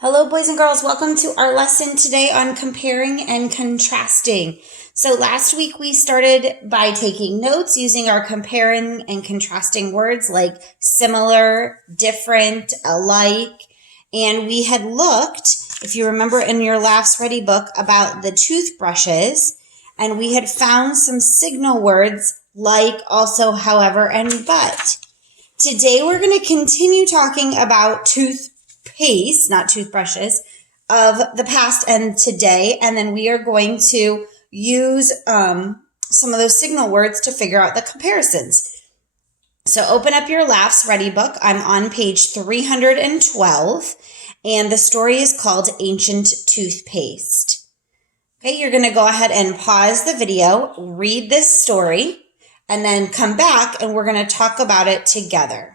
Hello, boys and girls. Welcome to our lesson today on comparing and contrasting. So last week we started by taking notes using our comparing and contrasting words like similar, different, alike. And we had looked, if you remember in your LAFS Ready book, about the toothbrushes. And we had found some signal words like, also, however, and but. Today we're going to continue talking about toothpaste, not toothbrushes, of the past and today. And then we are going to use some of those signal words to figure out the comparisons. So open up your LAFS Ready book. I'm on page 312, and the story is called Ancient Toothpaste. Okay, you're going to go ahead and pause the video, read this story, and then come back and we're going to talk about it together.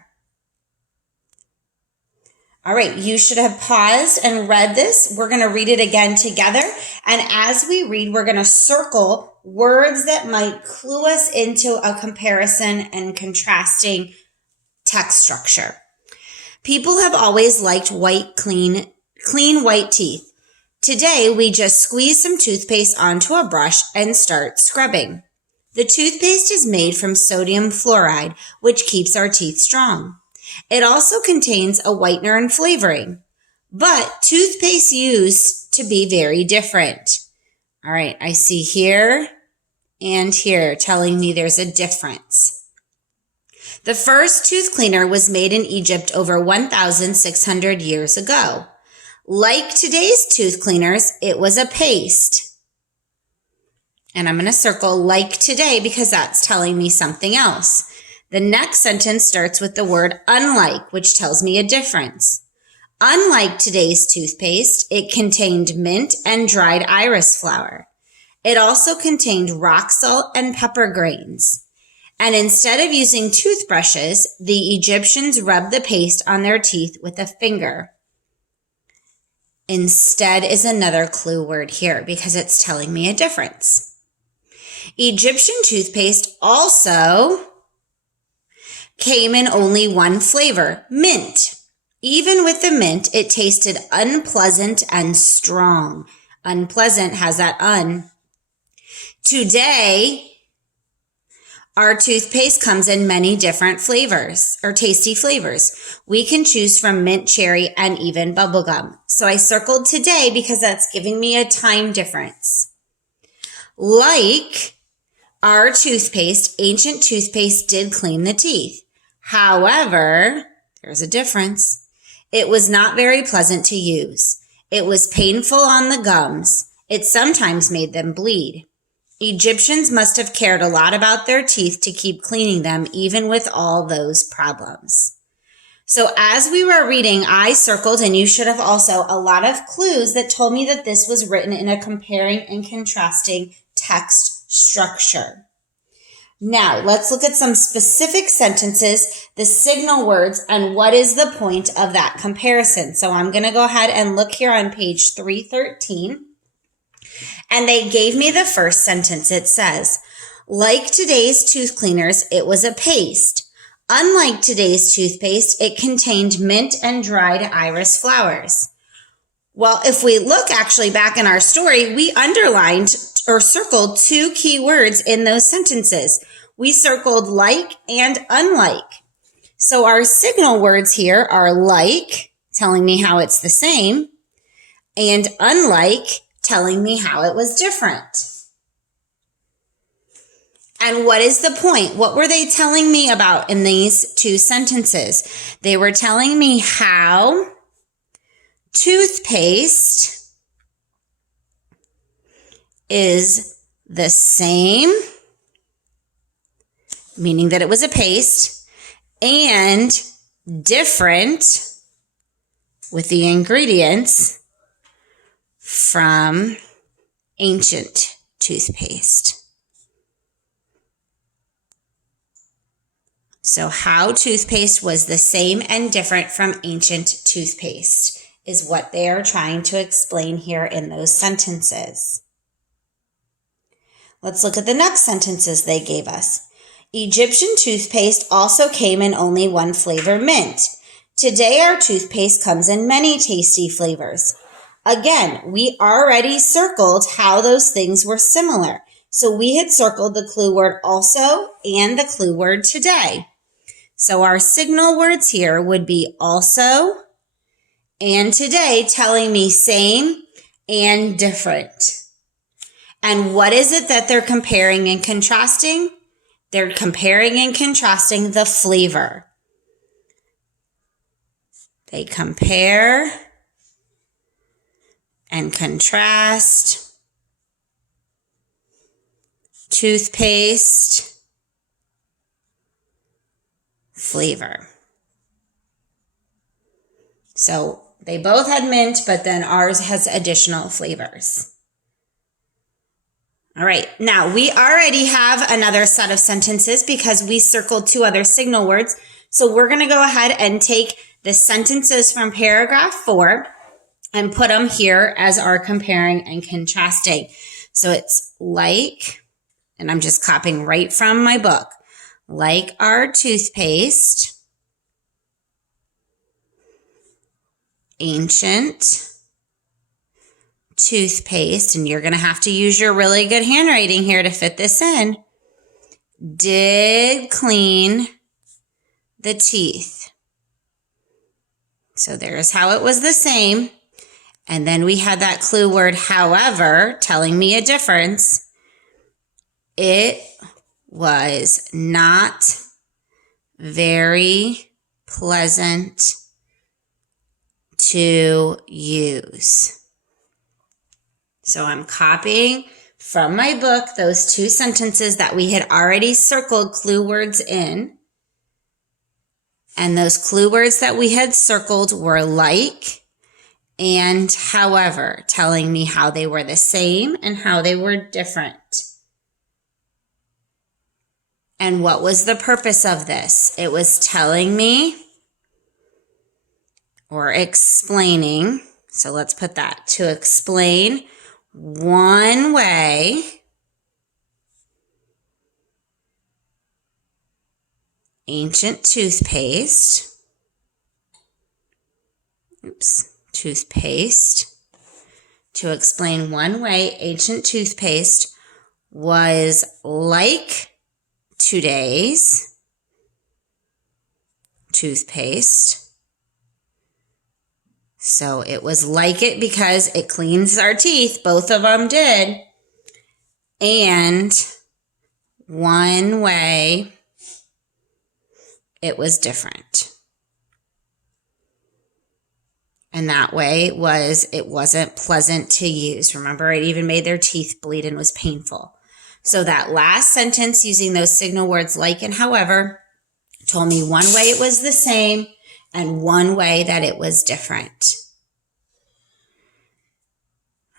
All right, you should have paused and read this. We're going to read it again together. And as we read, we're going to circle words that might clue us into a comparison and contrasting text structure. People have always liked clean white teeth. Today, we just squeeze some toothpaste onto a brush and start scrubbing. The toothpaste is made from sodium fluoride, which keeps our teeth strong. It also contains a whitener and flavoring, but toothpaste used to be very different. All right, I see here and here telling me there's a difference. The first tooth cleaner was made in Egypt over 1,600 years ago. Like today's tooth cleaners, it was a paste. And I'm going to circle like today because that's telling me something else. The next sentence starts with the word unlike, which tells me a difference. Unlike today's toothpaste, it contained mint and dried iris flower. It also contained rock salt and pepper grains. And instead of using toothbrushes, the Egyptians rubbed the paste on their teeth with a finger. Instead is another clue word here because it's telling me a difference. Egyptian toothpaste also came in only one flavor, mint. Even with the mint, it tasted unpleasant and strong. Unpleasant has that un. Today, our toothpaste comes in many different flavors or tasty flavors. We can choose from mint, cherry, and even bubblegum. So I circled today because that's giving me a time difference. Like our toothpaste, ancient toothpaste did clean the teeth. However, there's a difference. It was not very pleasant to use. It was painful on the gums. It sometimes made them bleed. Egyptians must have cared a lot about their teeth to keep cleaning them, even with all those problems. So as we were reading, I circled, and you should have also, a lot of clues that told me that this was written in a comparing and contrasting text structure. Now, let's look at some specific sentences, the signal words, and what is the point of that comparison. So I'm going to go ahead and look here on page 313. And they gave me the first sentence. It says, like today's tooth cleaners, it was a paste. Unlike today's toothpaste, it contained mint and dried iris flowers. Well, if we look actually back in our story, we underlined or circled two key words in those sentences. We circled like and unlike. So our signal words here are like, telling me how it's the same, and unlike, telling me how it was different. And what is the point? What were they telling me about in these two sentences? They were telling me how toothpaste is the same, meaning that it was a paste, and different with the ingredients from ancient toothpaste. So how toothpaste was the same and different from ancient toothpaste is what they are trying to explain here in those sentences. Let's look at the next sentences they gave us. Egyptian toothpaste also came in only one flavor, mint. Today our toothpaste comes in many tasty flavors. Again, we already circled how those things were similar. So we had circled the clue word also and the clue word today. So our signal words here would be also and today, telling me same and different. And what is it that they're comparing and contrasting? They're comparing and contrasting the flavor. They compare and contrast toothpaste flavor. So they both had mint, but then ours has additional flavors. All right, now we already have another set of sentences because we circled two other signal words. So we're going to go ahead and take the sentences from paragraph 4 and put them here as our comparing and contrasting. So it's like, and I'm just copying right from my book, like our toothpaste, ancient toothpaste, and you're going to have to use your really good handwriting here to fit this in, did clean the teeth. So there's how it was the same. And then we had that clue word, however, telling me a difference. It was not very pleasant to use. So I'm copying from my book those two sentences that we had already circled clue words in. And those clue words that we had circled were like and however, telling me how they were the same and how they were different. And what was the purpose of this? It was telling me or explaining. So let's put that to explain one way ancient toothpaste, to explain one way ancient toothpaste was like today's toothpaste. So it was like it because it cleans our teeth. Both of them did. And one way it was different. And that way was it wasn't pleasant to use. Remember, it even made their teeth bleed and was painful. So that last sentence using those signal words like and however told me one way it was the same and one way that it was different.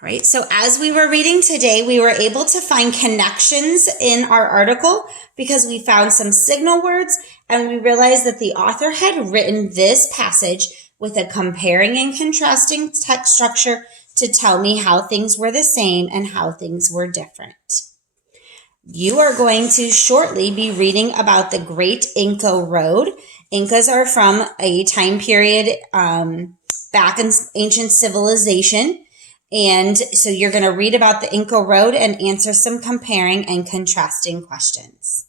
All right, so as we were reading today, we were able to find connections in our article because we found some signal words and we realized that the author had written this passage with a comparing and contrasting text structure to tell me how things were the same and how things were different. You are going to shortly be reading about the Great Inca Road. Incas are from a time period back in ancient civilization. And so you're going to read about the Inca Road and answer some comparing and contrasting questions.